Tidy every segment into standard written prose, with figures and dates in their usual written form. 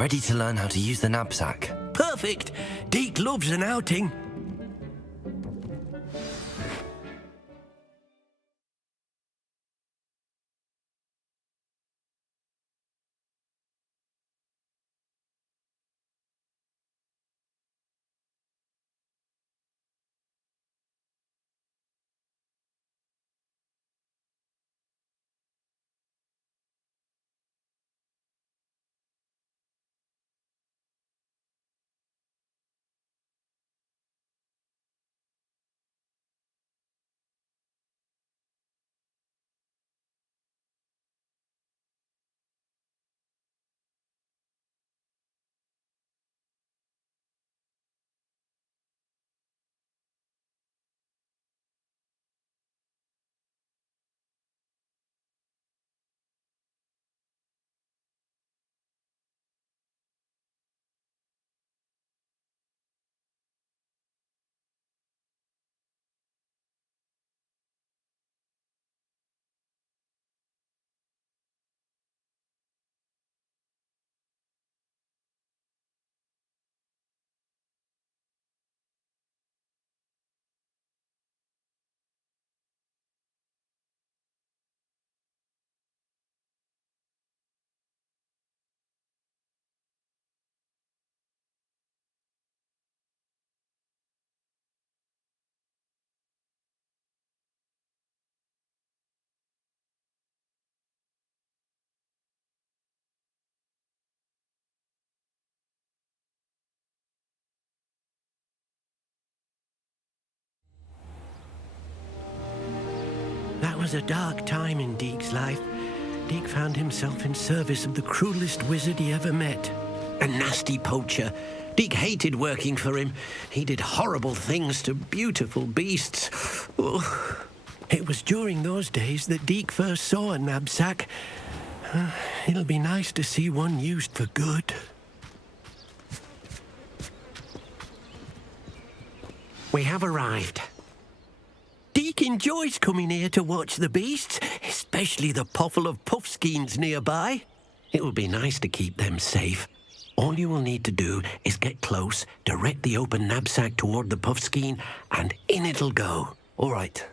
ready to learn how to use the knapsack. Perfect! Deke loves an outing. That was a dark time in Deke's life. Deke found himself in service of the cruelest wizard he ever met. A nasty poacher. Deke hated working for him. He did horrible things to beautiful beasts. Oh. It was during those days that Deke first saw a knapsack. It'll be nice to see one used for good. We have arrived. Deke enjoys coming here to watch the beasts, especially the potful of puffskeins nearby. It will be nice to keep them safe. All you will need to do is get close, direct the open knapsack toward the puffskein, and in it'll go. All right.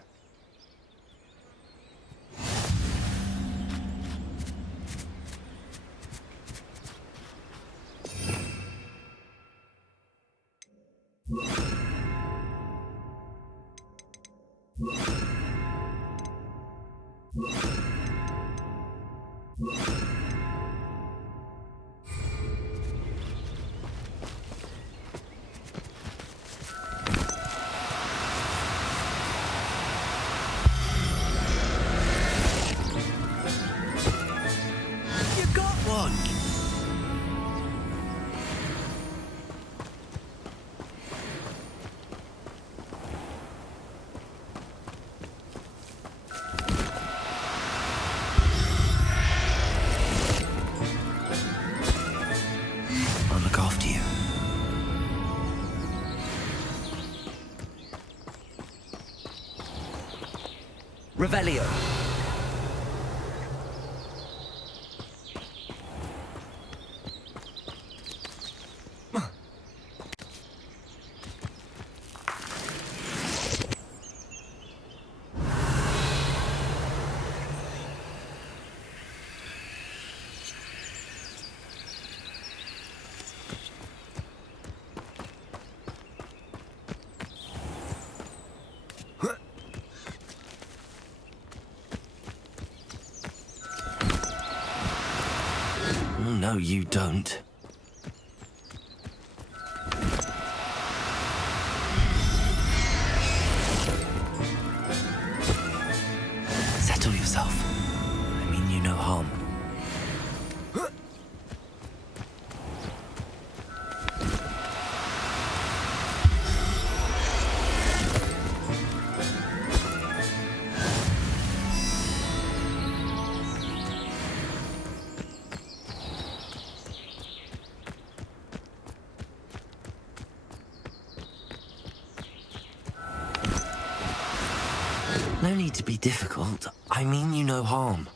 You got one! I'll look after you. Revelio. No, you don't. Settle yourself. I mean you no harm. No need to be difficult. I mean you no harm.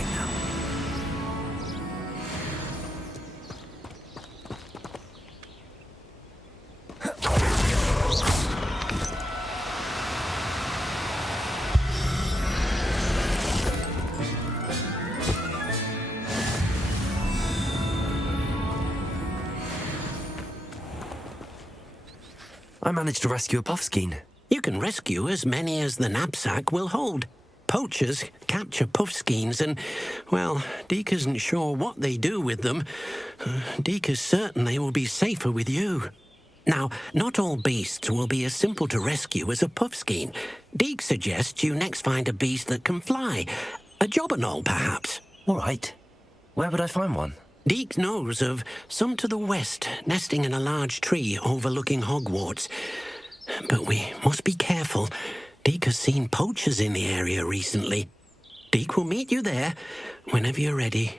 right now. I managed to rescue a puffskein. You can rescue as many as the knapsack will hold. Poachers capture puffskeins and, well, Deke isn't sure what they do with them. Deke is certain they will be safer with you. Now, not all beasts will be as simple to rescue as a puffskein. Deke suggests you next find a beast that can fly. A jobberknoll, perhaps. All right. Where would I find one? Deke knows of some to the west, nesting in a large tree overlooking Hogwarts. But we must be careful. Deke has seen poachers in the area recently. Deke will meet you there whenever you're ready.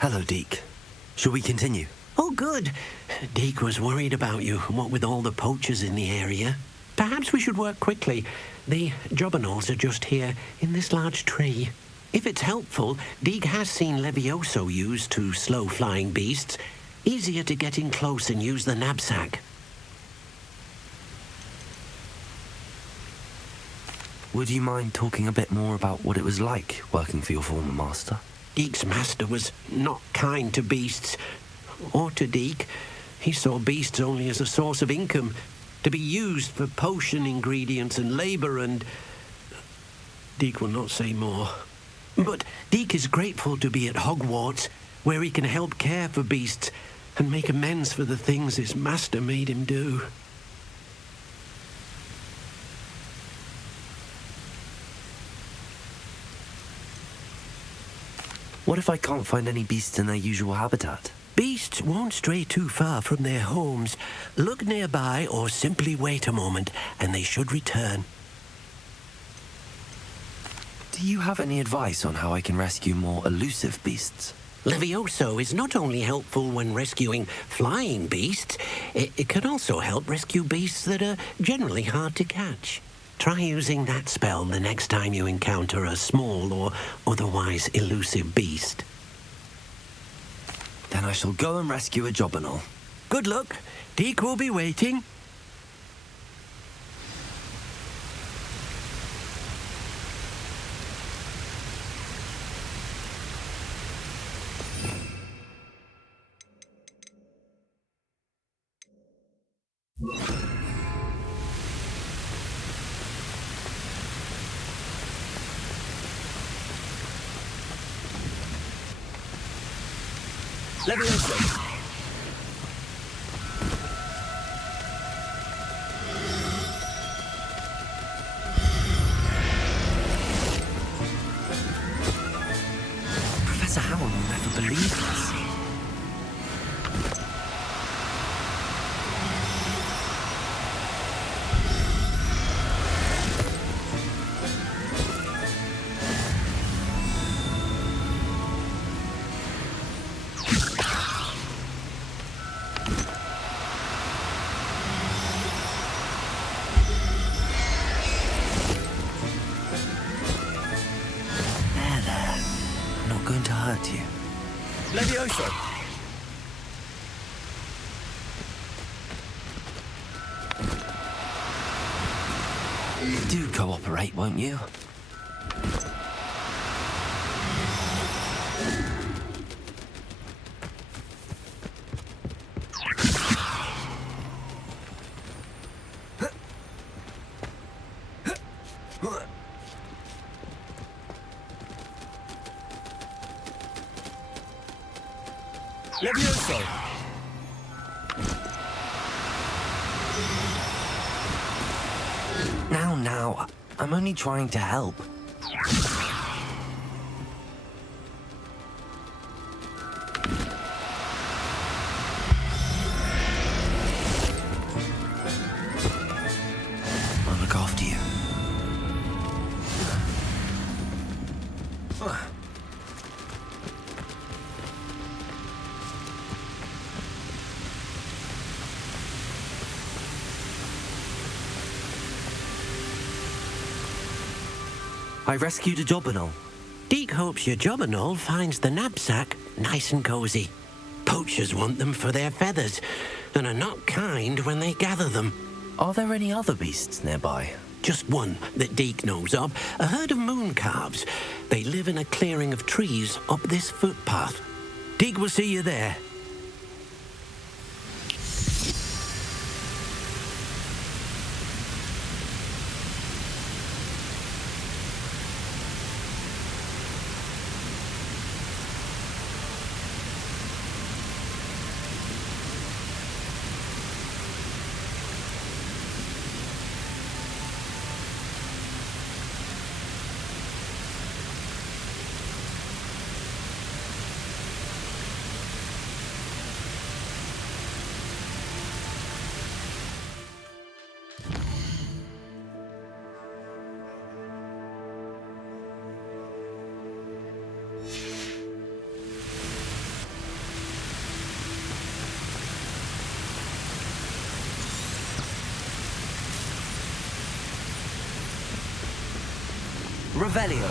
Hello, Deke. Shall we continue? Oh, good. Deke was worried about you, what with all the poachers in the area. Perhaps we should work quickly. The jobberknolls are just here, in this large tree. If it's helpful, Deke has seen Levioso used to slow flying beasts. Easier to get in close and use the knapsack. Would you mind talking a bit more about what it was like working for your former master? Deke's master was not kind to beasts, or to Deke. He saw beasts only as a source of income, to be used for potion ingredients and labour and... Deke will not say more. But Deke is grateful to be at Hogwarts, where he can help care for beasts and make amends for the things his master made him do. What if I can't find any beasts in their usual habitat? Beasts won't stray too far from their homes. Look nearby or simply wait a moment, and they should return. Do you have any advice on how I can rescue more elusive beasts? Levioso is not only helpful when rescuing flying beasts, it can also help rescue beasts that are generally hard to catch. Try using that spell the next time you encounter a small or otherwise elusive beast. Then I shall go and rescue a jobberknoll. Good luck. Deke will be waiting. Levioso. Professor Howell will never believe this. Going to hurt you. Levioso. Do cooperate, won't you? Levioso. Now, I'm only trying to help. I'll look after you. I rescued a jobberknoll. Deke hopes your jobberknoll finds the knapsack nice and cozy. Poachers want them for their feathers and are not kind when they gather them. Are there any other beasts nearby? Just one that Deke knows of, a herd of moon calves. They live in a clearing of trees up this footpath. Deke will see you there. Revelio.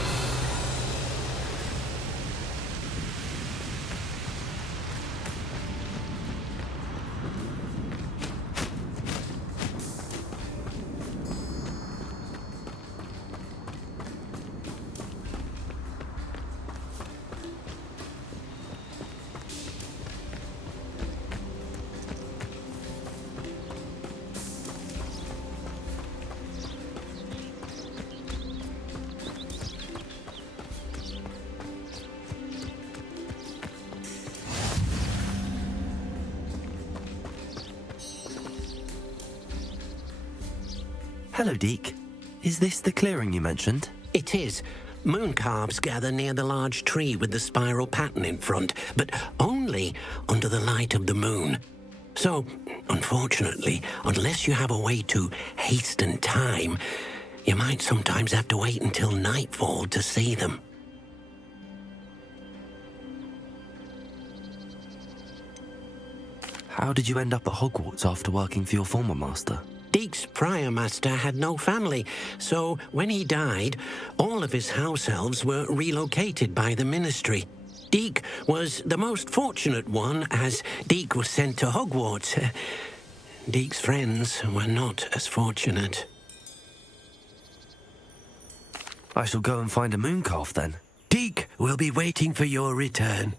Hello, Deke. Is this the clearing you mentioned? It is. Moon calves gather near the large tree with the spiral pattern in front, but only under the light of the moon. So, unfortunately, unless you have a way to hasten time, you might sometimes have to wait until nightfall to see them. How did you end up at Hogwarts after working for your former master? Deke's prior master had no family, so when he died, all of his house elves were relocated by the ministry. Deke was the most fortunate one, as Deke was sent to Hogwarts. Deke's friends were not as fortunate. I shall go and find a moon calf then. Deke will be waiting for your return.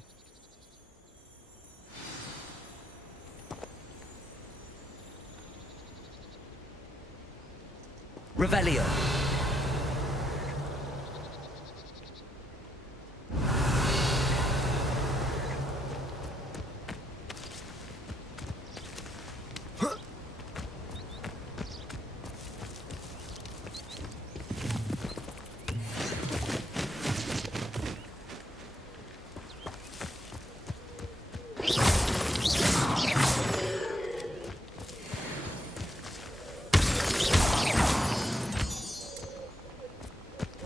Revelio.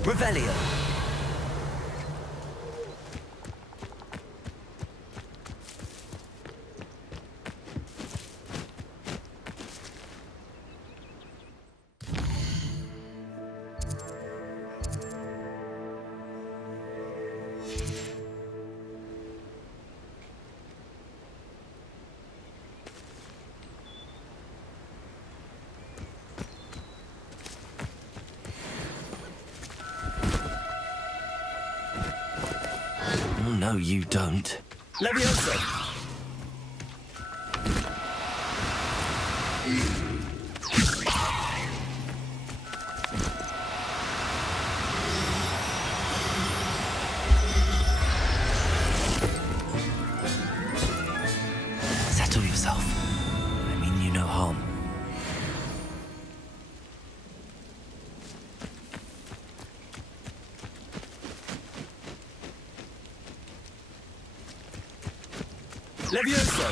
Revelio. Oh, no, you don't. Levioso. Settle yourself. I mean you no harm. Levioso.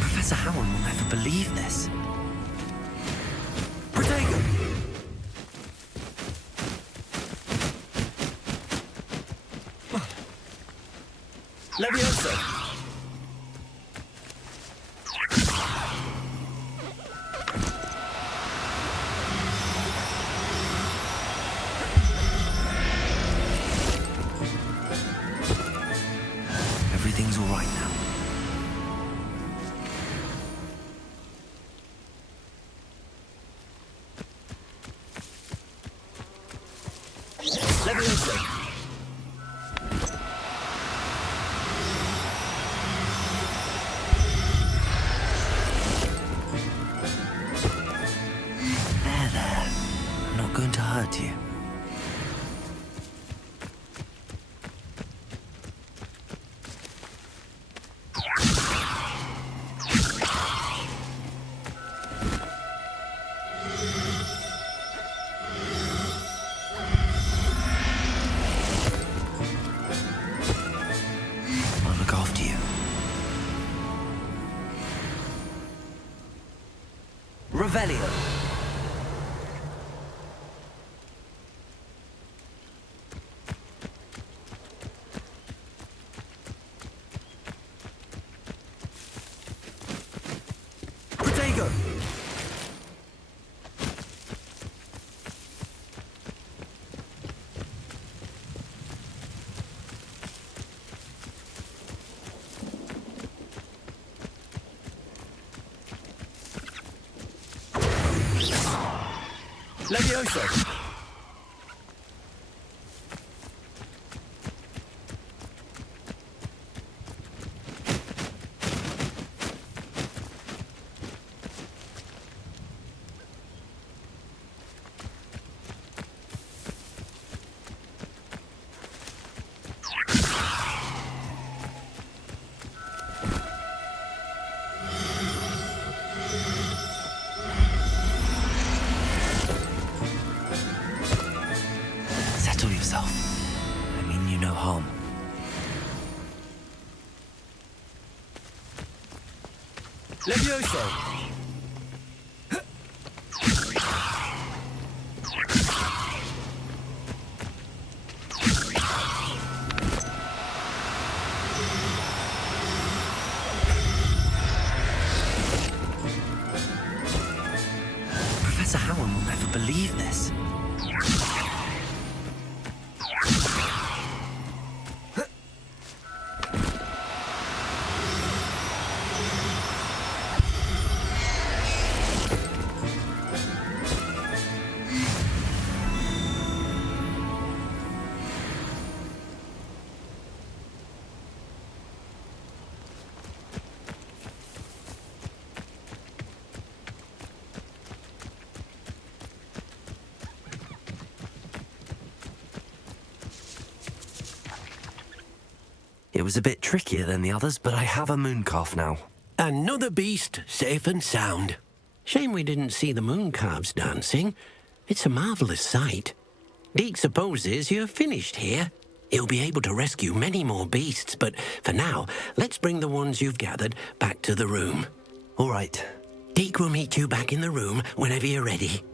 Professor Howard will never believe this. Protego. Levioso. Everything's all right now. Levioso. There. I'm not going to hurt you. I'll look after you. Revelio. we go. Levioso. Settle yourself. I mean you no harm. Levioso. Professor Howard will never believe this. It was a bit trickier than the others, but I have a mooncalf now. Another beast, safe and sound. Shame we didn't see the mooncalves dancing. It's a marvellous sight. Deke supposes you're finished here. He'll be able to rescue many more beasts, but for now, let's bring the ones you've gathered back to the room. All right. Deke will meet you back in the room whenever you're ready.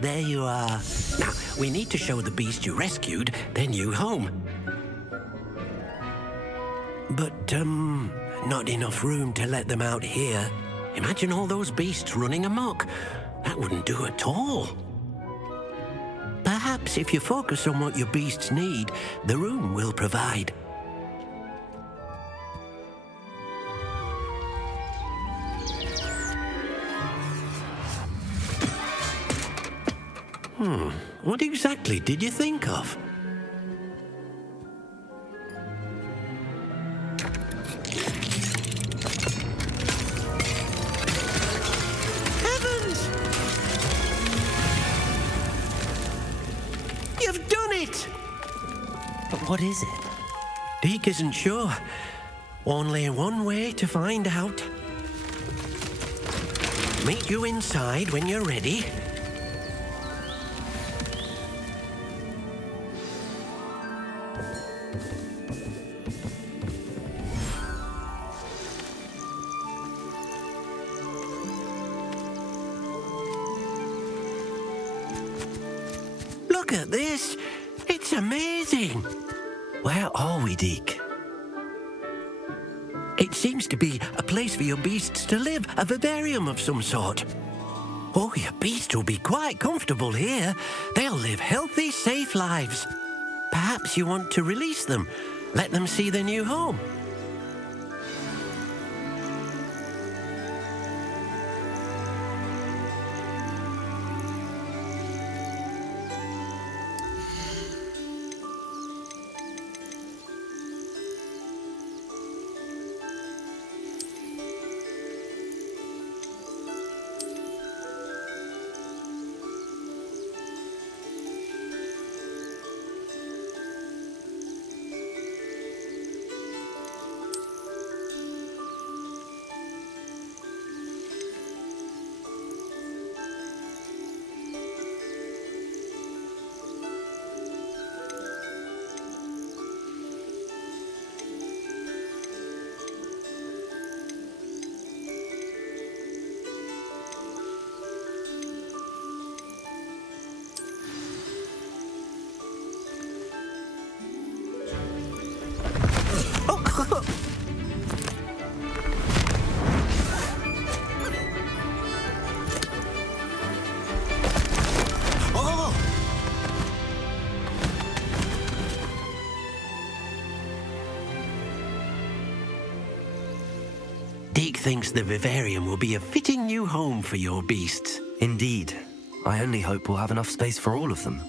There you are. Now, we need to show the beast you rescued their new home. But, not enough room to let them out here. Imagine all those beasts running amok. That wouldn't do at all. Perhaps if you focus on what your beasts need, the room will provide. What exactly did you think of? Heavens! You've done it! But what is it? Deke isn't sure. Only one way to find out. Meet you inside when you're ready. Look at this. It's amazing. Where are we, Deke? It seems to be a place for your beasts to live, a vivarium of some sort. Oh, your beasts will be quite comfortable here. They'll live healthy, safe lives. Perhaps you want to release them, let them see their new home. Deke thinks the vivarium will be a fitting new home for your beasts. Indeed. I only hope we'll have enough space for all of them.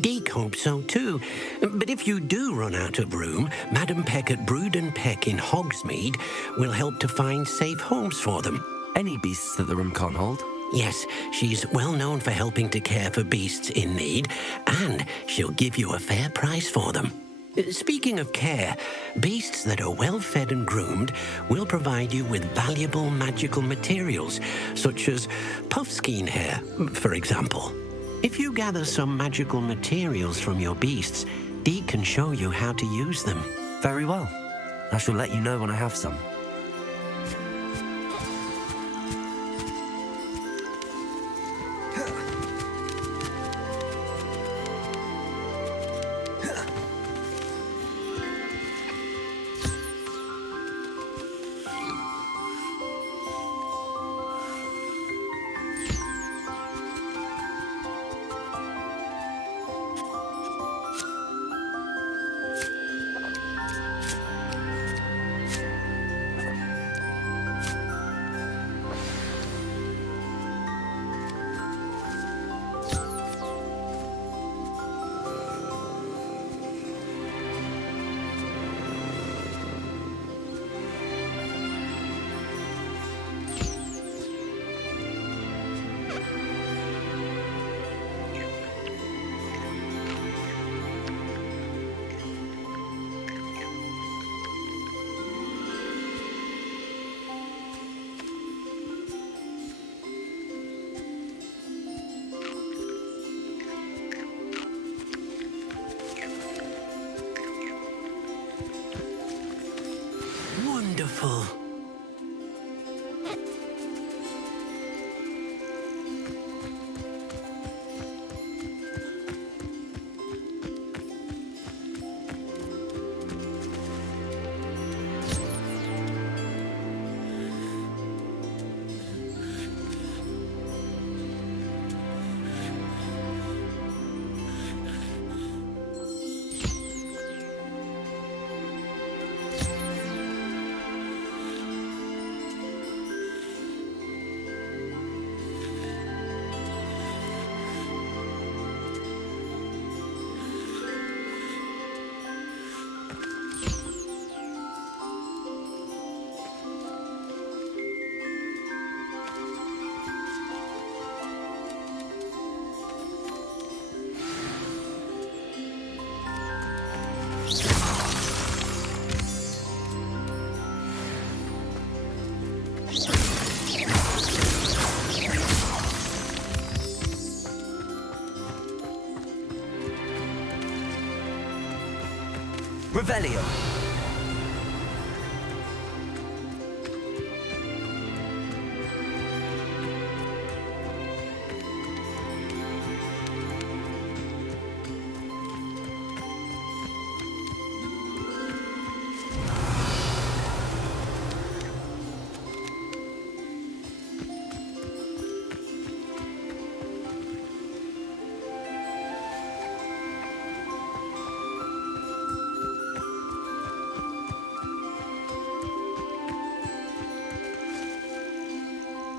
Deke hopes so too. But if you do run out of room, Madam Peck at Brood and Peck in Hogsmeade will help to find safe homes for them. Any beasts that the room can't hold? Yes, she's well known for helping to care for beasts in need, and she'll give you a fair price for them. Speaking of care, beasts that are well fed and groomed will provide you with valuable magical materials, such as puffskein hair, for example. If you gather some magical materials from your beasts, Deke can show you how to use them. Very well. I shall let you know when I have some. Wonderful. Revelio.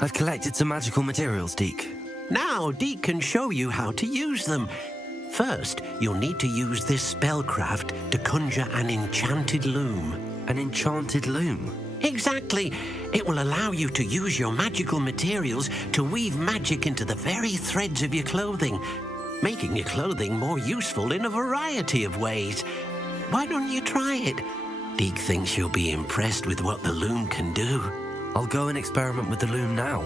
I've collected some magical materials, Deke. Now, Deke can show you how to use them. First, you'll need to use this spellcraft to conjure an enchanted loom. An enchanted loom? Exactly. It will allow you to use your magical materials to weave magic into the very threads of your clothing, making your clothing more useful in a variety of ways. Why don't you try it? Deke thinks you'll be impressed with what the loom can do. I'll go and experiment with the loom now.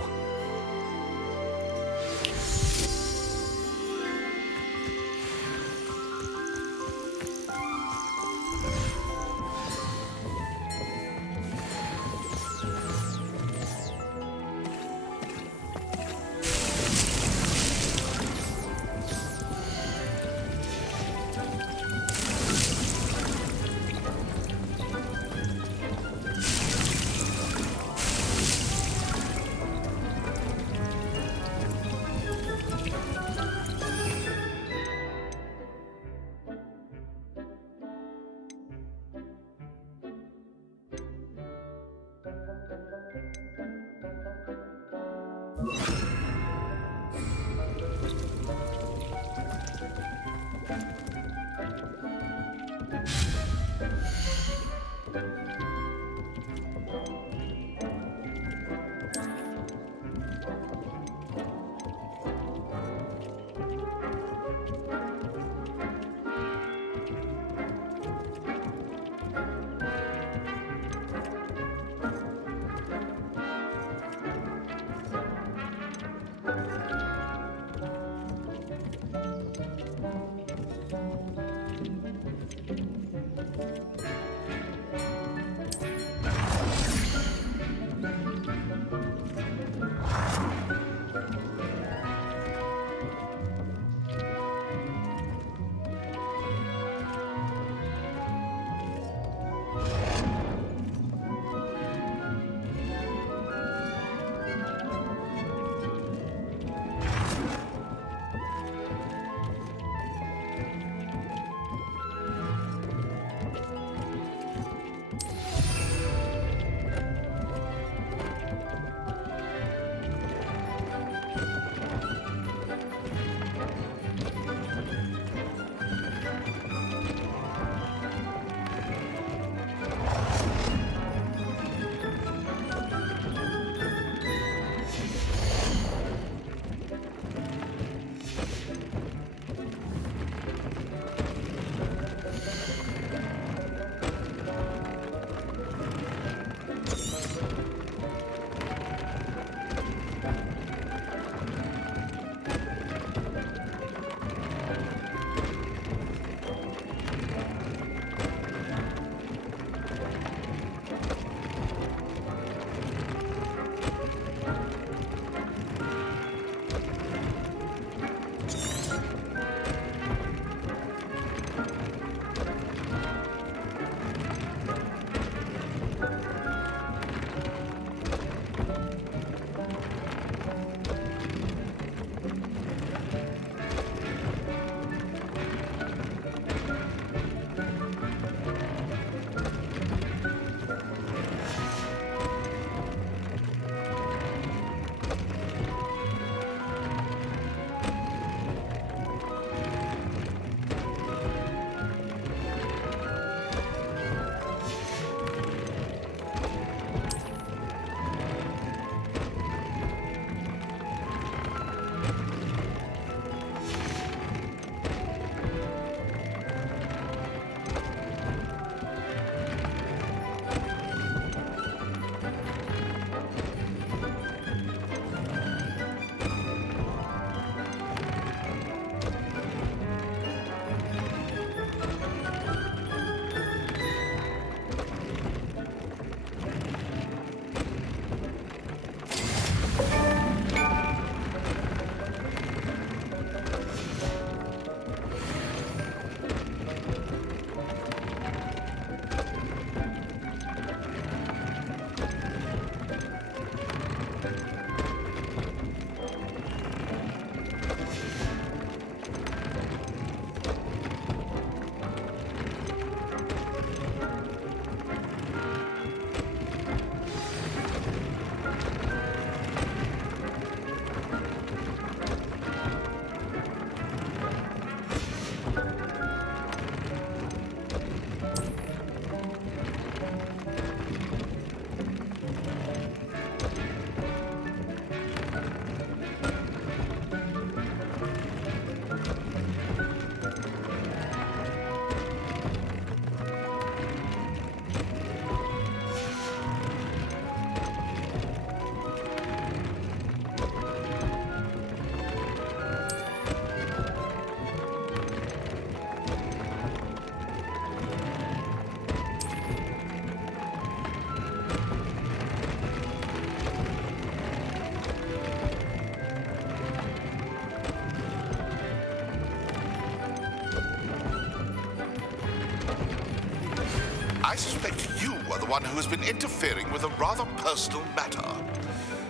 one who has been interfering with a rather personal matter.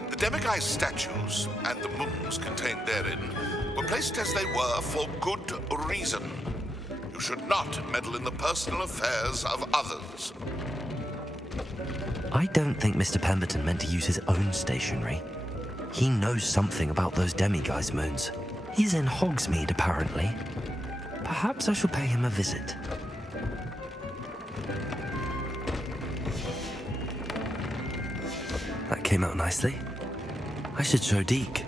The demiguise statues and the moons contained therein were placed as they were for good reason. You should not meddle in the personal affairs of others. I don't think Mr. Pemberton meant to use his own stationery. He knows something about those demiguise moons. He's in Hogsmeade, apparently. Perhaps I shall pay him a visit. That came out nicely. I should show Deke.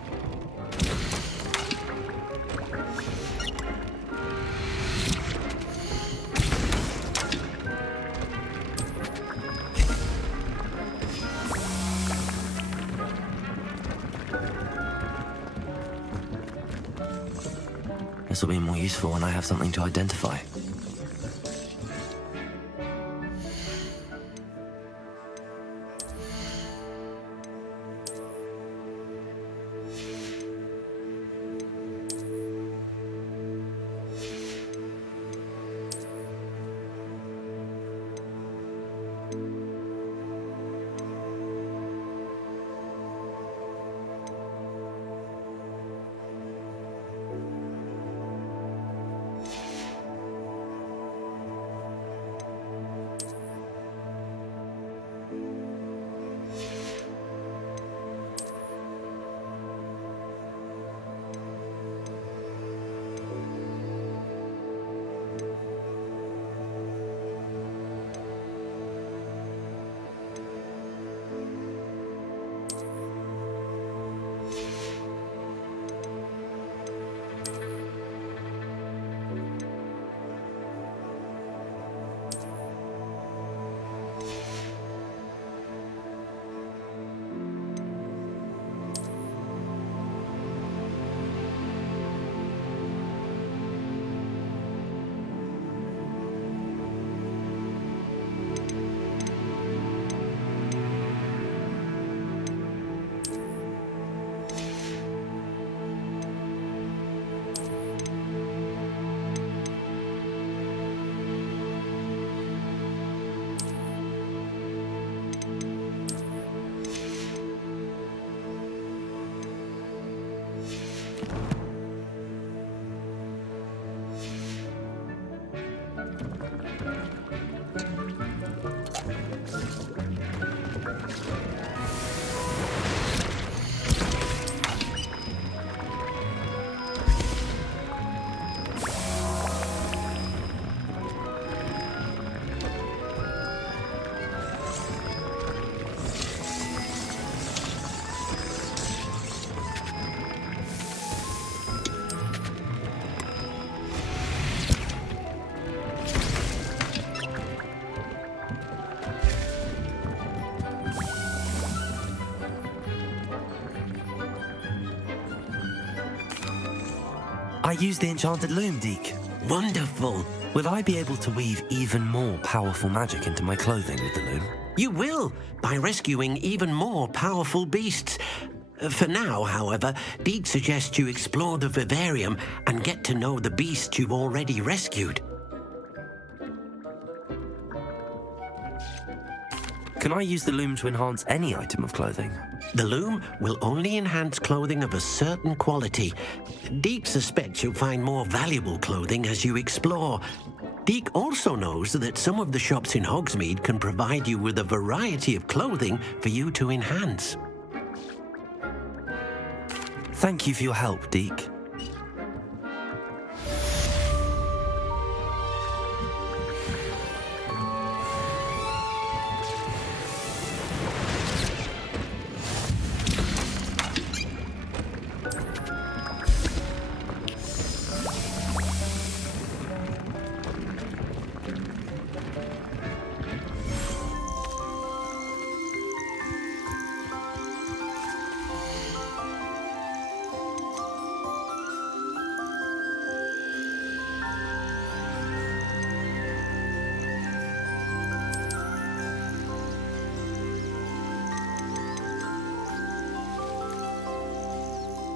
This will be more useful when I have something to identify. I used the enchanted loom, Deke. Wonderful. Will I be able to weave even more powerful magic into my clothing with the loom? You will, by rescuing even more powerful beasts. For now, however, Deke suggests you explore the vivarium and get to know the beasts you've already rescued. Can I use the loom to enhance any item of clothing? The loom will only enhance clothing of a certain quality. Deke suspects you'll find more valuable clothing as you explore. Deke also knows that some of the shops in Hogsmeade can provide you with a variety of clothing for you to enhance. Thank you for your help, Deke.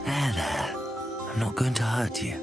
There. I'm not going to hurt you.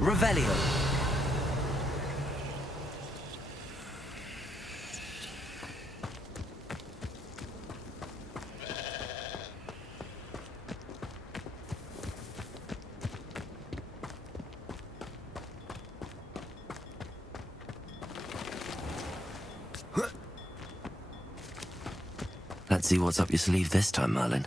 Revelio. Let's see what's up your sleeve this time, Merlin.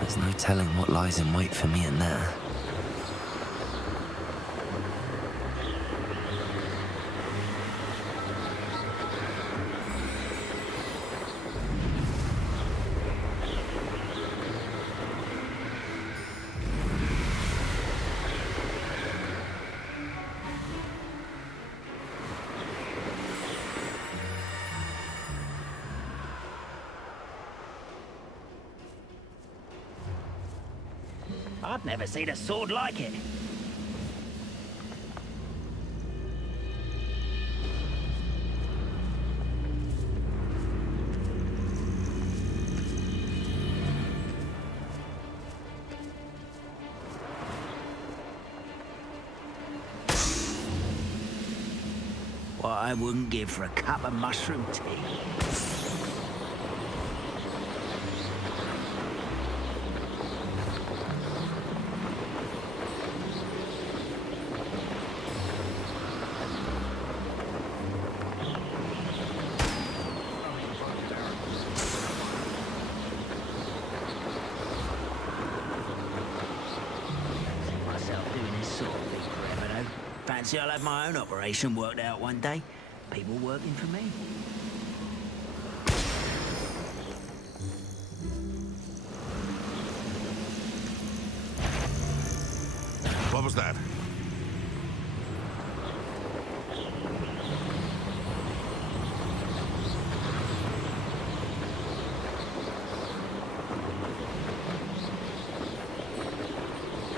There's no telling what lies in wait for me in there. I've never seen a sword like it. What I wouldn't give for a cup of mushroom tea. Fancy I'll have my own operation worked out one day. People working for me. What was that?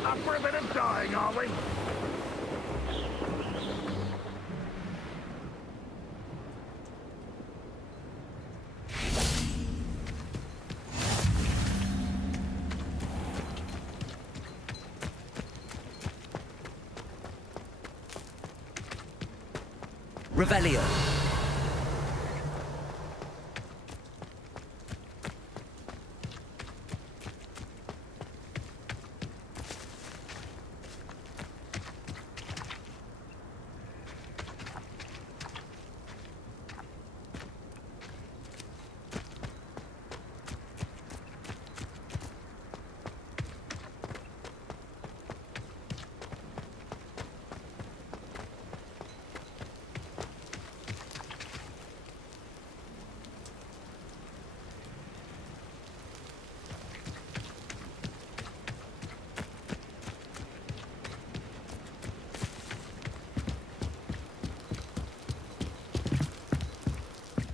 Up for a bit of dying, are we? Revelio.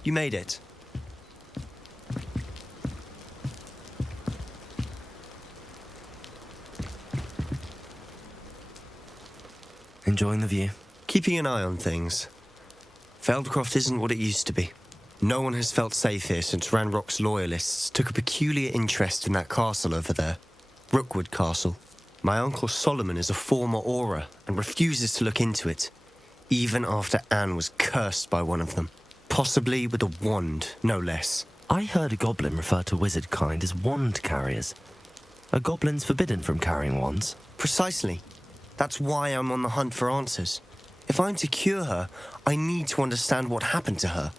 You made it. Enjoying the view? Keeping an eye on things. Feldcroft isn't what it used to be. No one has felt safe here since Ranrock's loyalists took a peculiar interest in that castle over there. Rookwood Castle. My uncle Solomon is a former Auror and refuses to look into it, even after Anne was cursed by one of them. Possibly with a wand, no less. I heard a goblin refer to wizard kind as wand carriers. Are goblins forbidden from carrying wands? Precisely. That's why I'm on the hunt for answers. If I'm to cure her, I need to understand what happened to her.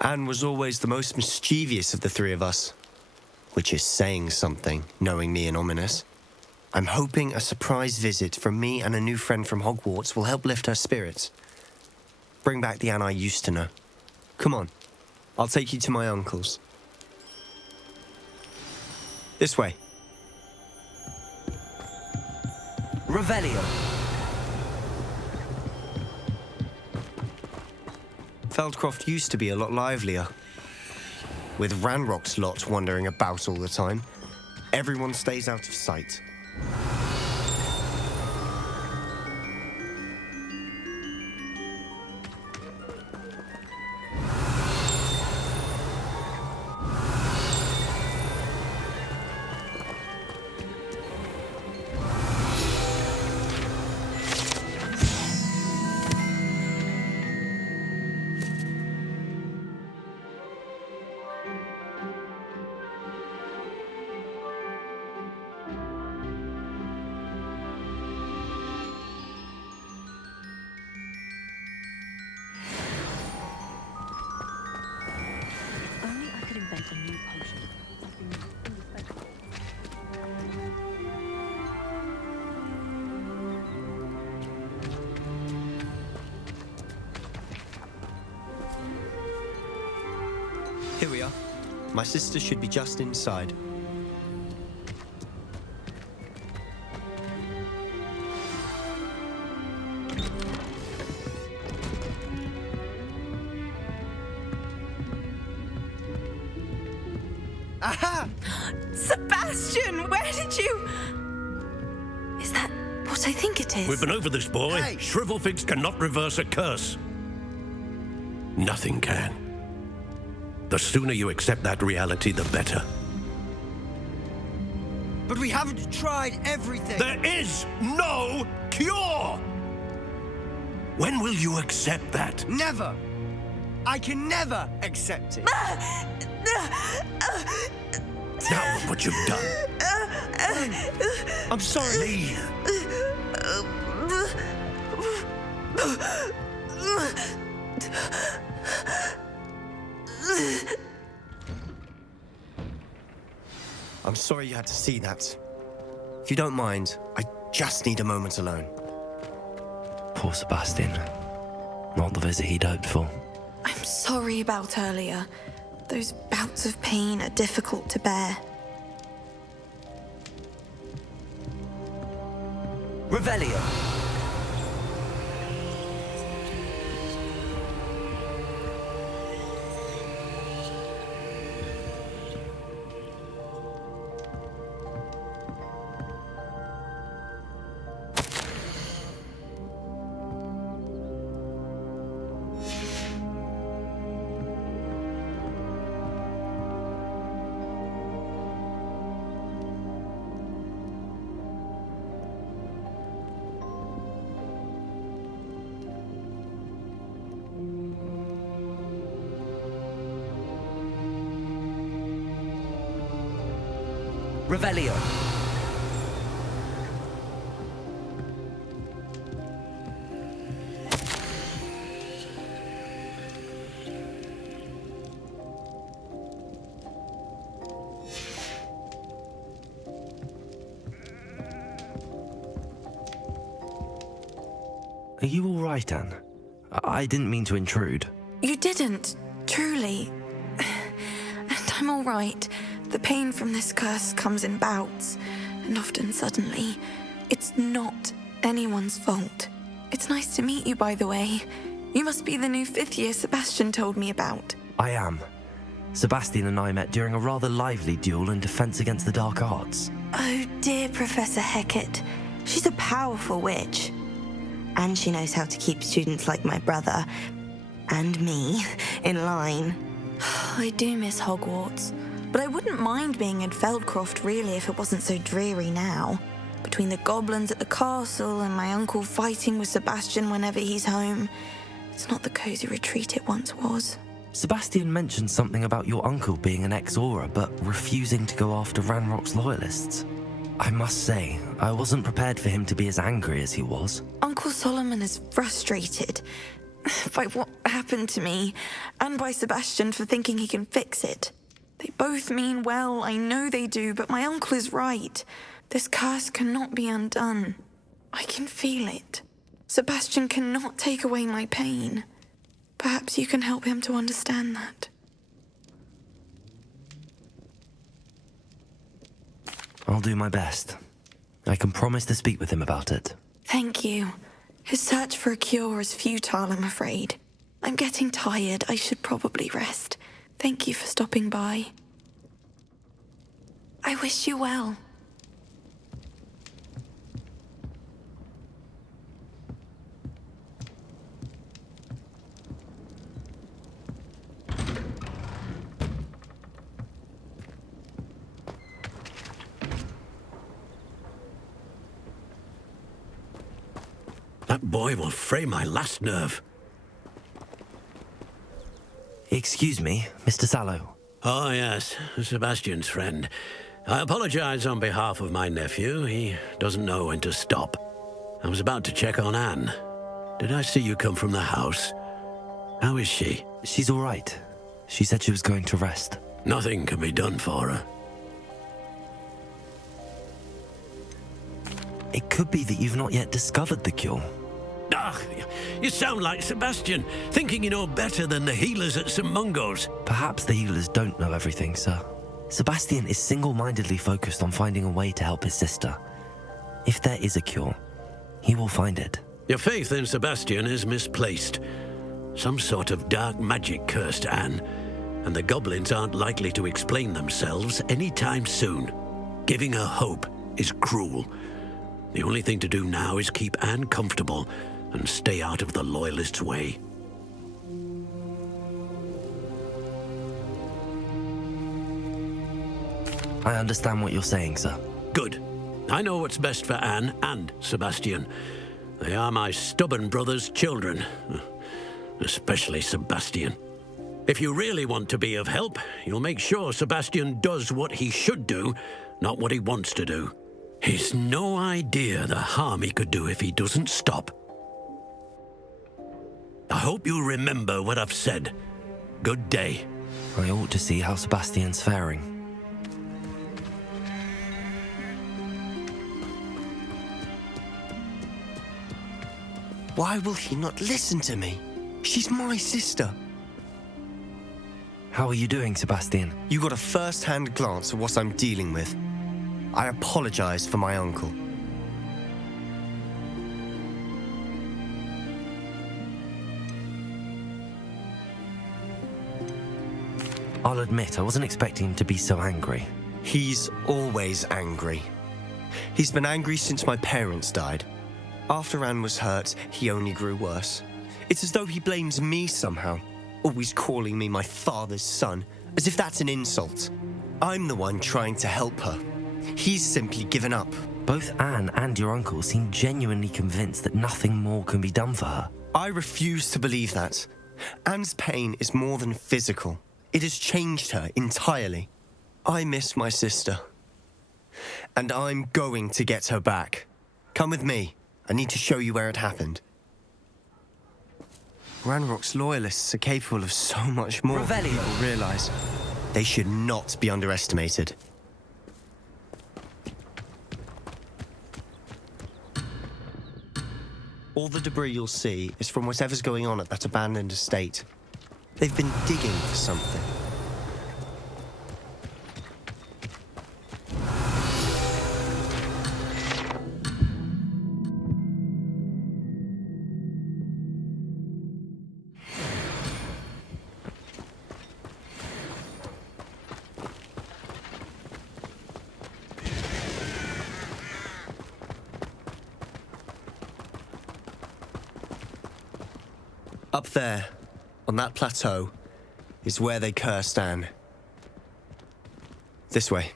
Anne was always the most mischievous of the three of us. Which is saying something, knowing me and Ominous. I'm hoping a surprise visit from me and a new friend from Hogwarts will help lift her spirits. Bring back the Anne I used to know. Come on, I'll take you to my uncle's. This way. Revelio. Feldcroft used to be a lot livelier. With Ranrock's lot wandering about all the time, everyone stays out of sight. Only I could invent a new potion. Something indispensable. Here we are. My sister should be just inside. Aha! Sebastian, where did you... Is that what I think it is? We've been over this, boy. Hey! Shrivelfigs cannot reverse a curse. Nothing can. The sooner you accept that reality, the better. But we haven't tried everything. There is no cure! When will you accept that? Never. I can never accept it. Now look what you've done. I'm sorry. Leave. I'm sorry you had to see that. If you don't mind, I just need a moment alone. Poor Sebastian. Not the visit he'd hoped for. I'm sorry about earlier. Those bouts of pain are difficult to bear. Revelio. Revelio. Are you all right, Anne? I didn't mean to intrude. You didn't, truly. And I'm all right. The pain from this curse comes in bouts, and often suddenly. It's not anyone's fault. It's nice to meet you, by the way. You must be the new 5th year Sebastian told me about. I am. Sebastian and I met during a rather lively duel in defense against the dark arts. Oh, dear Professor Hecat. She's a powerful witch. And she knows how to keep students like my brother, and me, in line. I do miss Hogwarts, but I wouldn't mind being in Feldcroft, really, if it wasn't so dreary now. Between the goblins at the castle and my uncle fighting with Sebastian whenever he's home, it's not the cosy retreat it once was. Sebastian mentioned something about your uncle being an ex-Auror, but refusing to go after Ranrock's loyalists. I must say, I wasn't prepared for him to be as angry as he was. Uncle Solomon is frustrated by what happened to me, and by Sebastian for thinking he can fix it. They both mean well, I know they do, but my uncle is right. This curse cannot be undone. I can feel it. Sebastian cannot take away my pain. Perhaps you can help him to understand that. I'll do my best. I can promise to speak with him about it. Thank you. His search for a cure is futile, I'm afraid. I'm getting tired. I should probably rest. Thank you for stopping by. I wish you well. That boy will fray my last nerve. Excuse me, Mr. Sallow. Oh, yes, Sebastian's friend. I apologize on behalf of my nephew. He doesn't know when to stop. I was about to check on Anne. Did I see you come from the house? How is she? She's all right. She said she was going to rest. Nothing can be done for her. It could be that you've not yet discovered the cure. Ah, you sound like Sebastian, thinking you know better than the healers at St. Mungo's. Perhaps the healers don't know everything, sir. Sebastian is single-mindedly focused on finding a way to help his sister. If there is a cure, he will find it. Your faith in Sebastian is misplaced. Some sort of dark magic cursed Anne, and the goblins aren't likely to explain themselves anytime soon. Giving her hope is cruel. The only thing to do now is keep Anne comfortable and stay out of the Loyalists' way. I understand what you're saying, sir. Good. I know what's best for Anne and Sebastian. They are my stubborn brother's children. Especially Sebastian. If you really want to be of help, you'll make sure Sebastian does what he should do, not what he wants to do. He's no idea the harm he could do if he doesn't stop. I hope you remember what I've said. Good day. I ought to see how Sebastian's faring. Why will he not listen to me? She's my sister. How are you doing, Sebastian? You got a first-hand glance at what I'm dealing with. I apologize for my uncle. I'll admit, I wasn't expecting him to be so angry. He's always angry. He's been angry since my parents died. After Anne was hurt, he only grew worse. It's as though he blames me somehow, always calling me my father's son, as if that's an insult. I'm the one trying to help her. He's simply given up. Both Anne and your uncle seem genuinely convinced that nothing more can be done for her. I refuse to believe that. Anne's pain is more than physical. It has changed her entirely. I miss my sister. And I'm going to get her back. Come with me. I need to show you where it happened. Ranrock's Loyalists are capable of so much more than people realize. They should not be underestimated. All the debris you'll see is from whatever's going on at that abandoned estate. They've been digging for something. Up there, on that plateau, is where they cursed Anne. This way.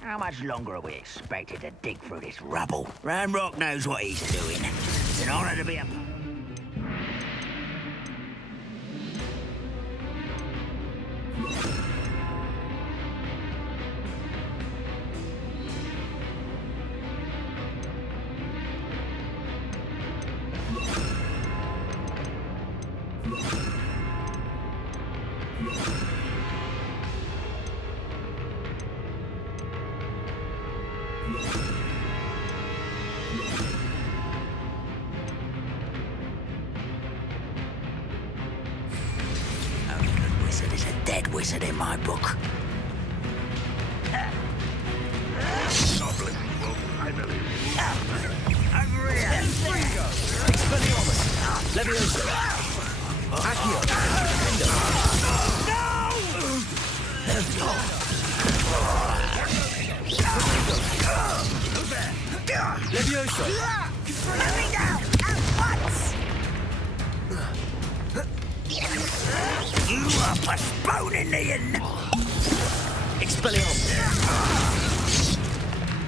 How much longer are we expected to dig through this rubble? Ranrock knows what he's doing. It's an honor to be a... Only good wizard is a dead wizard in my book. Goblin will finally. Over here! Expelliarmus! Leviosa! Accio! Leviosa! Let me down! At once! You are postponing the end. Expelliarmus!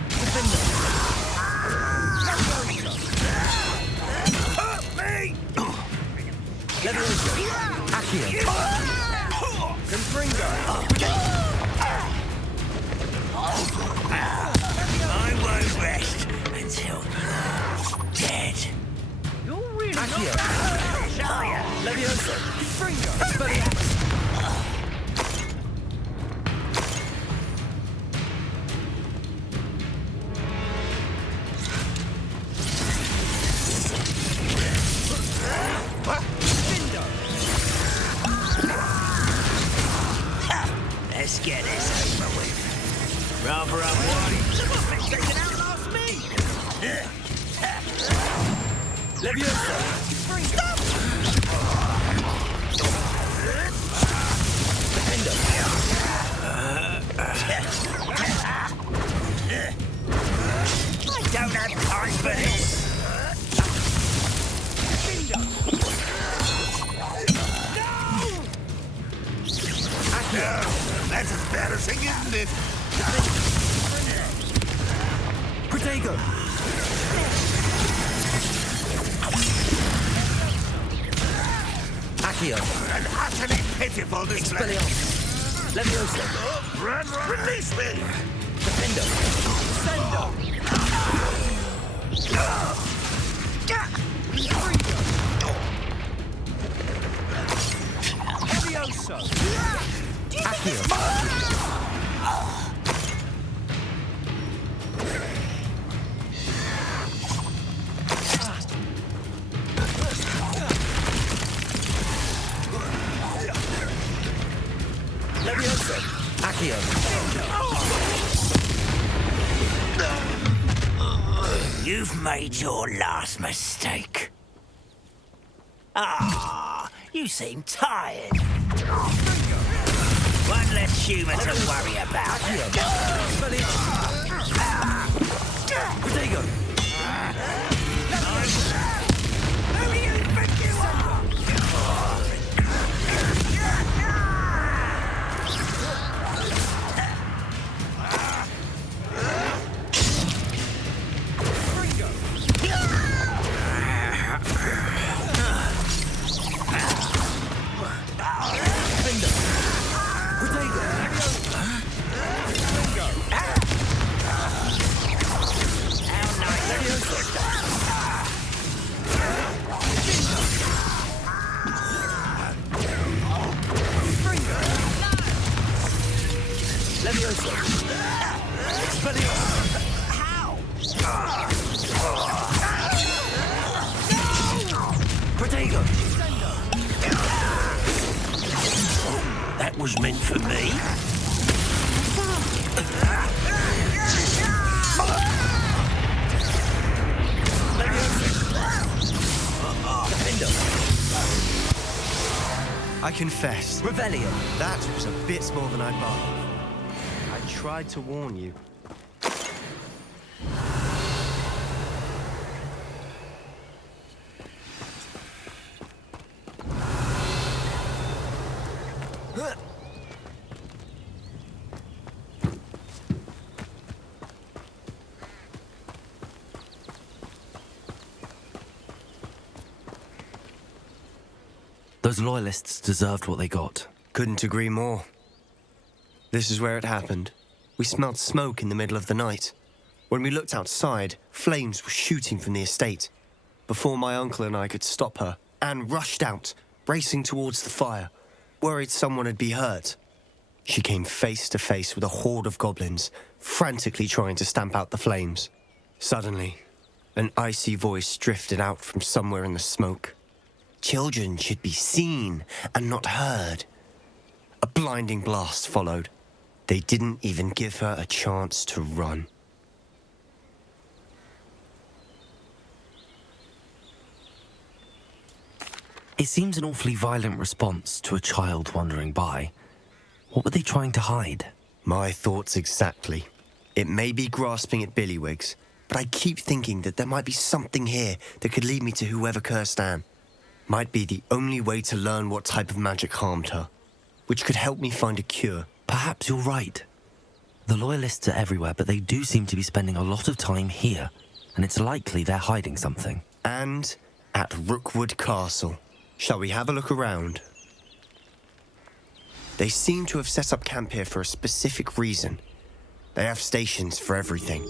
Defender! Hurt me! Leviosa! Accio! Confringo! I won't rest until you're dead. You're really Accio! Are ya? Leviosa! Fringo! Expelliarmus! Let's get this over with. Rather up one. They can outlast me! Leviosa! Stop! Defender! I don't have time for this! That's embarrassing, isn't it? Protego! Accio! An utterly pitiful display. Expelliarmus! Leviosa! Run, release me! Defender! Accio! Leviosa! Accio! You've made your last mistake. Ah, you seem tired. One less human to worry about. Protego! Who do you think you are? Leviosa! Expelliarmus! Protego! That was meant for me. I confess, Revelio! that was a bit more than I'd bargained for. I tried to warn you. Those loyalists deserved what they got. Couldn't agree more. This is where it happened. We smelled smoke in the middle of the night. When we looked outside, flames were shooting from the estate. Before my uncle and I could stop her, Anne rushed out, racing towards the fire, worried someone had been hurt. She came face to face with a horde of goblins, frantically trying to stamp out the flames. Suddenly, an icy voice drifted out from somewhere in the smoke. Children should be seen and not heard. A blinding blast followed. They didn't even give her a chance to run. It seems an awfully violent response to a child wandering by. What were they trying to hide? My thoughts exactly. It may be grasping at Billywigs, but I keep thinking that there might be something here that could lead me to whoever cursed Anne. Might be the only way to learn what type of magic harmed her, which could help me find a cure. Perhaps you're right. The Loyalists are everywhere, but they do seem to be spending a lot of time here, and it's likely they're hiding something. And at Rookwood Castle. Shall we have a look around? They seem to have set up camp here for a specific reason. They have stations for everything.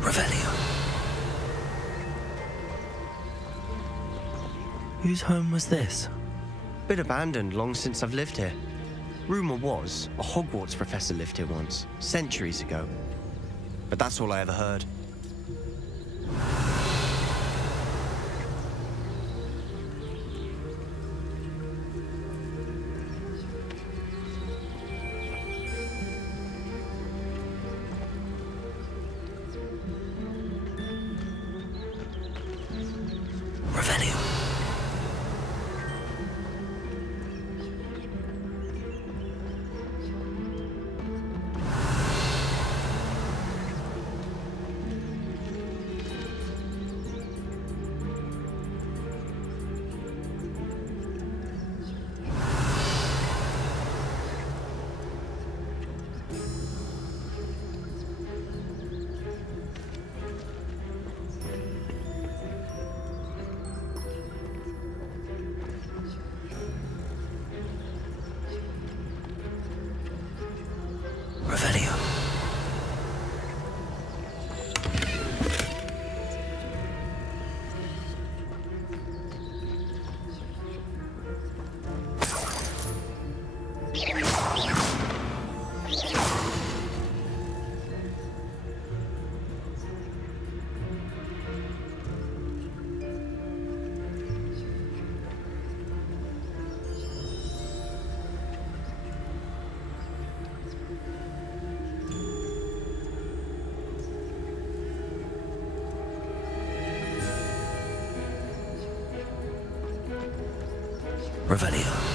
Revelio. Whose home was this? Been abandoned long since I've lived here. Rumour was a Hogwarts professor lived here once, centuries ago. But that's all I ever heard. Revelio. Revelio. Revelio.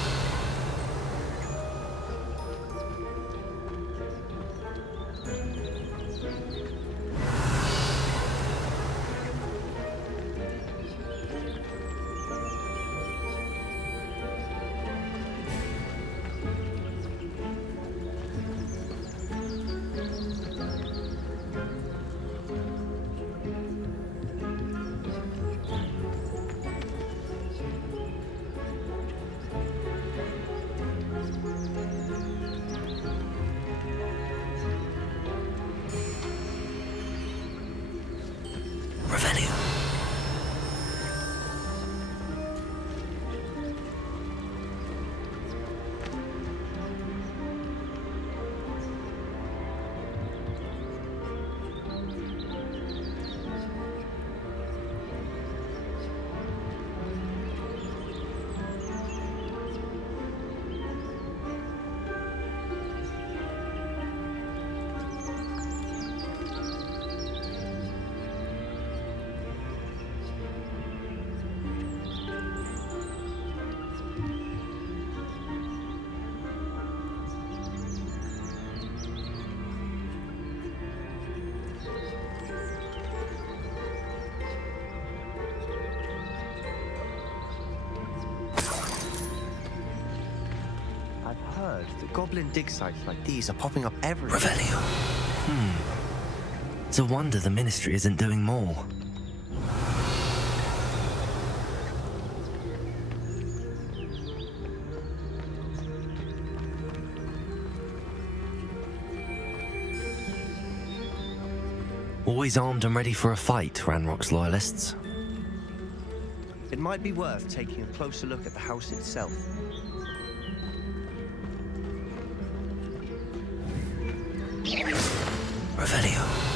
abandoned dig sites like these are popping up everywhere. Revelio. It's a wonder the Ministry isn't doing more. Always armed and ready for a fight, Ranrock's loyalists. It might be worth taking a closer look at the house itself. Revelio.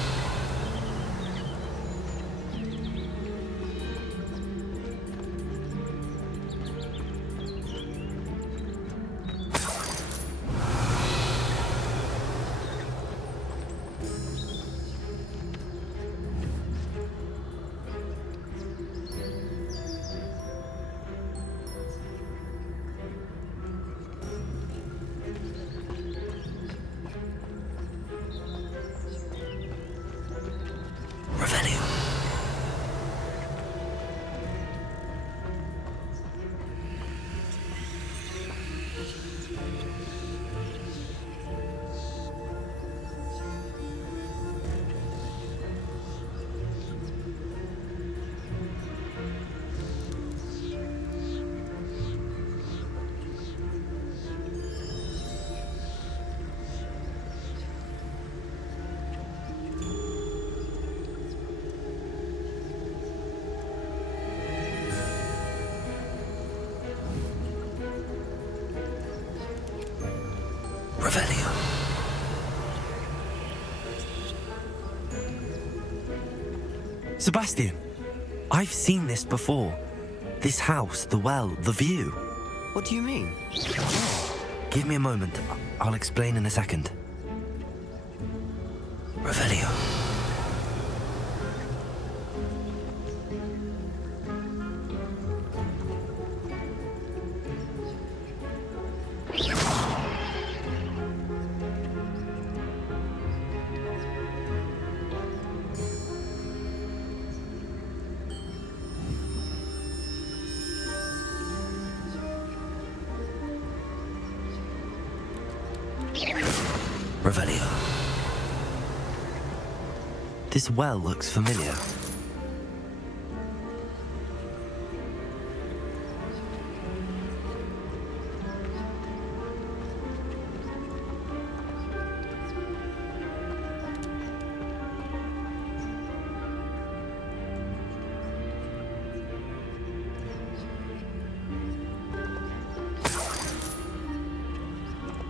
Revelio. Revelio. Sebastian, I've seen this before. This house, the well, the view. What do you mean? Give me a moment. I'll explain in a second. Revelio. Revelio. This well looks familiar.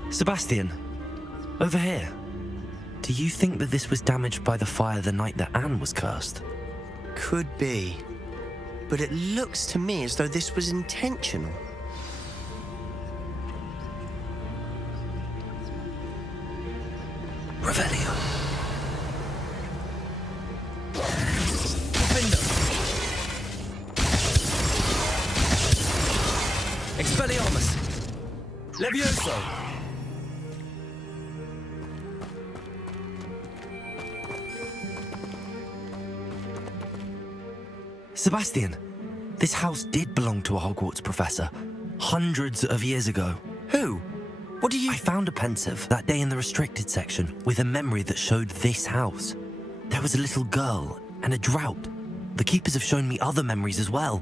Sebastian, over here. Do you think that this was damaged by the fire the night that Anne was cursed? Could be. But it looks to me as though this was intentional. Revelio. Expelliarmus! Levioso! Sebastian, this house did belong to a Hogwarts professor, hundreds of years ago. Who? What do you... I found a pensive that day in the restricted section with a memory that showed this house. There was a little girl and a drought. The keepers have shown me other memories as well.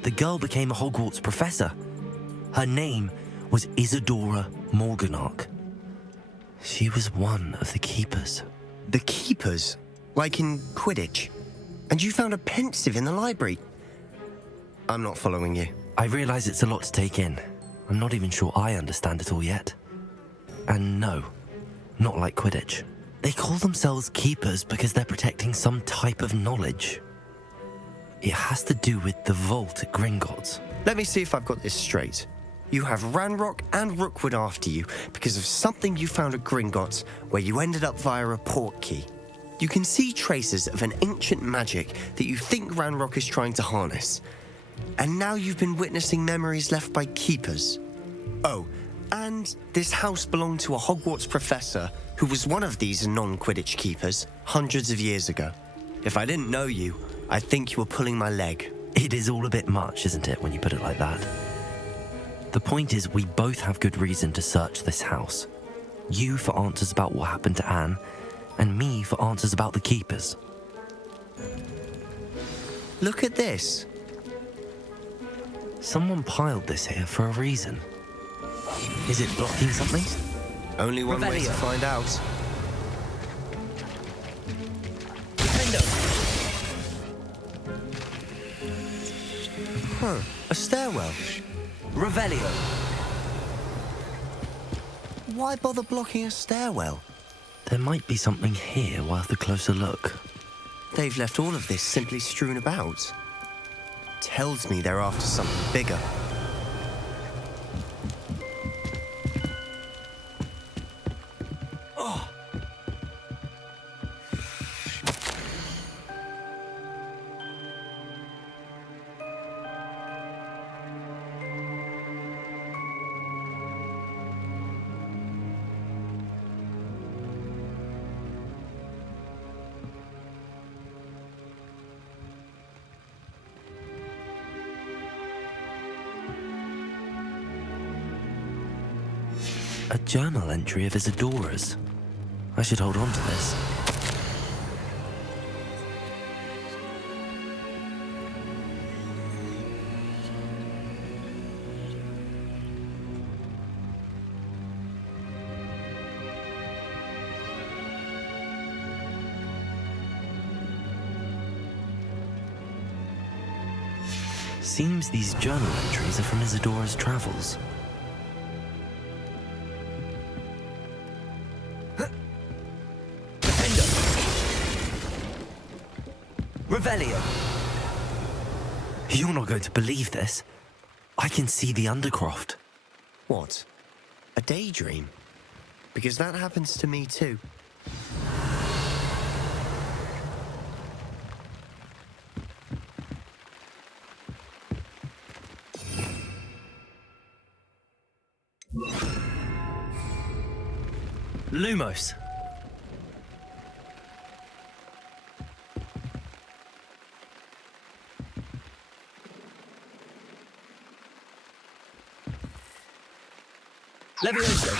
The girl became a Hogwarts professor. Her name was Isadora Morganach. She was one of the keepers. The keepers? Like in Quidditch? And you found a pensive in the library? I'm not following you. I realize it's a lot to take in. I'm not even sure I understand it all yet. And no, not like Quidditch. They call themselves keepers because they're protecting some type of knowledge. It has to do with the vault at Gringotts. Let me see if I've got this straight. You have Ranrock and Rookwood after you because of something you found at Gringotts where you ended up via a port key. You can see traces of an ancient magic that you think Ranrock is trying to harness. And now you've been witnessing memories left by keepers. Oh, and this house belonged to a Hogwarts professor who was one of these non-Quidditch keepers hundreds of years ago. If I didn't know you, I'd think you were pulling my leg. It is all a bit much, isn't it, when you put it like that? The point is, we both have good reason to search this house. You for answers about what happened to Anne, and me for answers about the keepers. Look at this. Someone piled this here for a reason. Is it blocking something? Only one way to Revelio. find out. Huh, a stairwell. Revelio. Why bother blocking a stairwell? There might be something here worth a closer look. They've left all of this simply strewn about. Tells me they're after something bigger. A journal entry of Isadora's. I should hold on to this. Seems these journal entries are from Isadora's travels. Revelio! You're not going to believe this. I can see the Undercroft. What? A daydream? Because that happens to me too. Lumos! Levioso!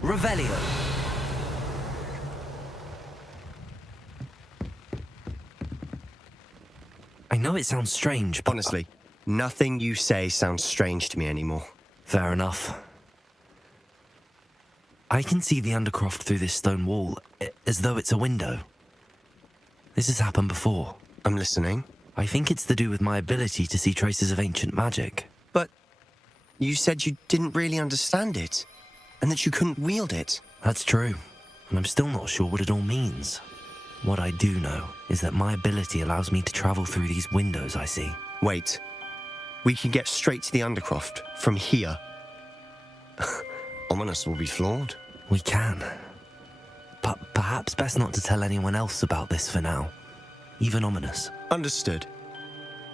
Revelio! I know it sounds strange, but... Honestly, nothing you say sounds strange to me anymore. Fair enough. I can see the Undercroft through this stone wall, as though it's a window. This has happened before. I'm listening. I think it's to do with my ability to see traces of ancient magic. But you said you didn't really understand it, and that you couldn't wield it. That's true, and I'm still not sure what it all means. What I do know is that my ability allows me to travel through these windows I see. Wait. We can get straight to the Undercroft from here. Ominous will be flawed. We can. But perhaps best not to tell anyone else about this for now. Even Ominous. Understood.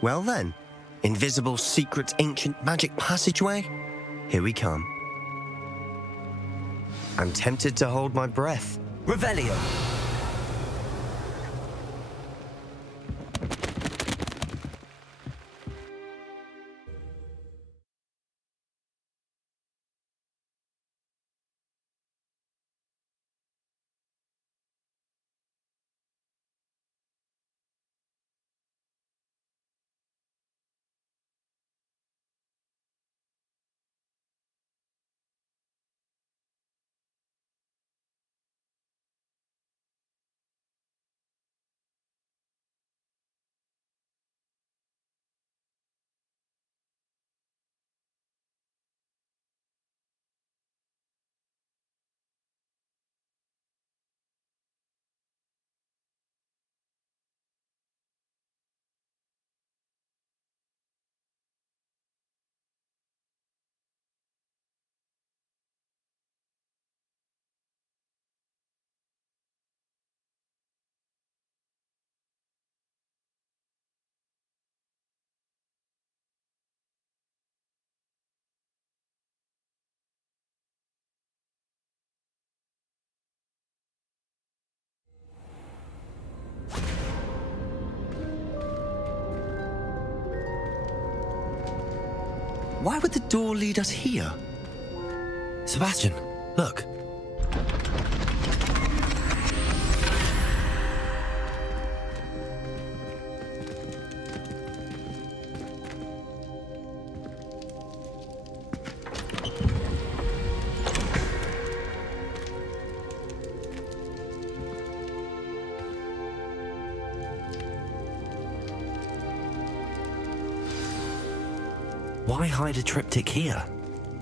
Well then, invisible, secret, ancient magic passageway? Here we come. I'm tempted to hold my breath. Revelio! Why would the door lead us here? Sebastian, look. Why hide a triptych here?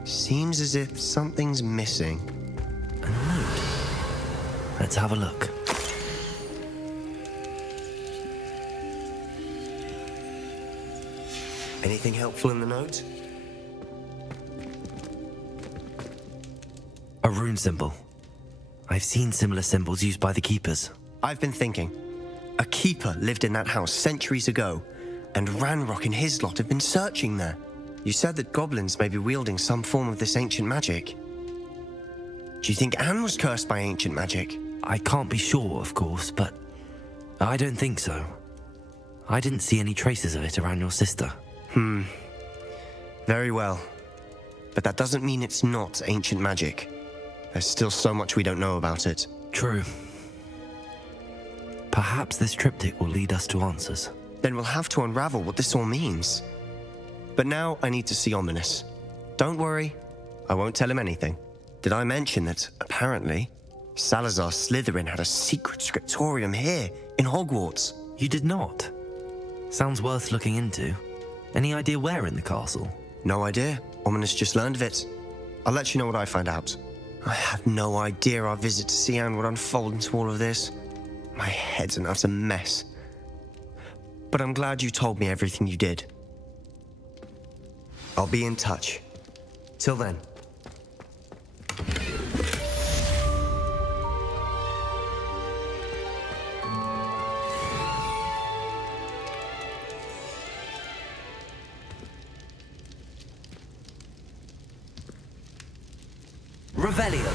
Seems as if something's missing. A note. Let's have a look. Anything helpful in the note? A rune symbol. I've seen similar symbols used by the keepers. I've been thinking. A keeper lived in that house centuries ago, and Ranrock and his lot have been searching there. You said that goblins may be wielding some form of this ancient magic. Do you think Anne was cursed by ancient magic? I can't be sure, of course, but I don't think so. I didn't see any traces of it around your sister. Very well. But that doesn't mean it's not ancient magic. There's still so much we don't know about it. True. Perhaps this triptych will lead us to answers. Then we'll have to unravel what this all means. But now I need to see Ominous. Don't worry, I won't tell him anything. Did I mention that, apparently, Salazar Slytherin had a secret scriptorium here in Hogwarts? You did not? Sounds worth looking into. Any idea where in the castle? No idea. Ominous just learned of it. I'll let you know what I find out. I had no idea our visit to see Anne would unfold into all of this. My head's an utter mess. But I'm glad you told me everything you did. I'll be in touch. Till then. Revelio.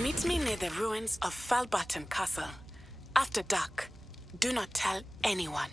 Meet me near the ruins of Falbutton Castle. After dark. Do not tell anyone.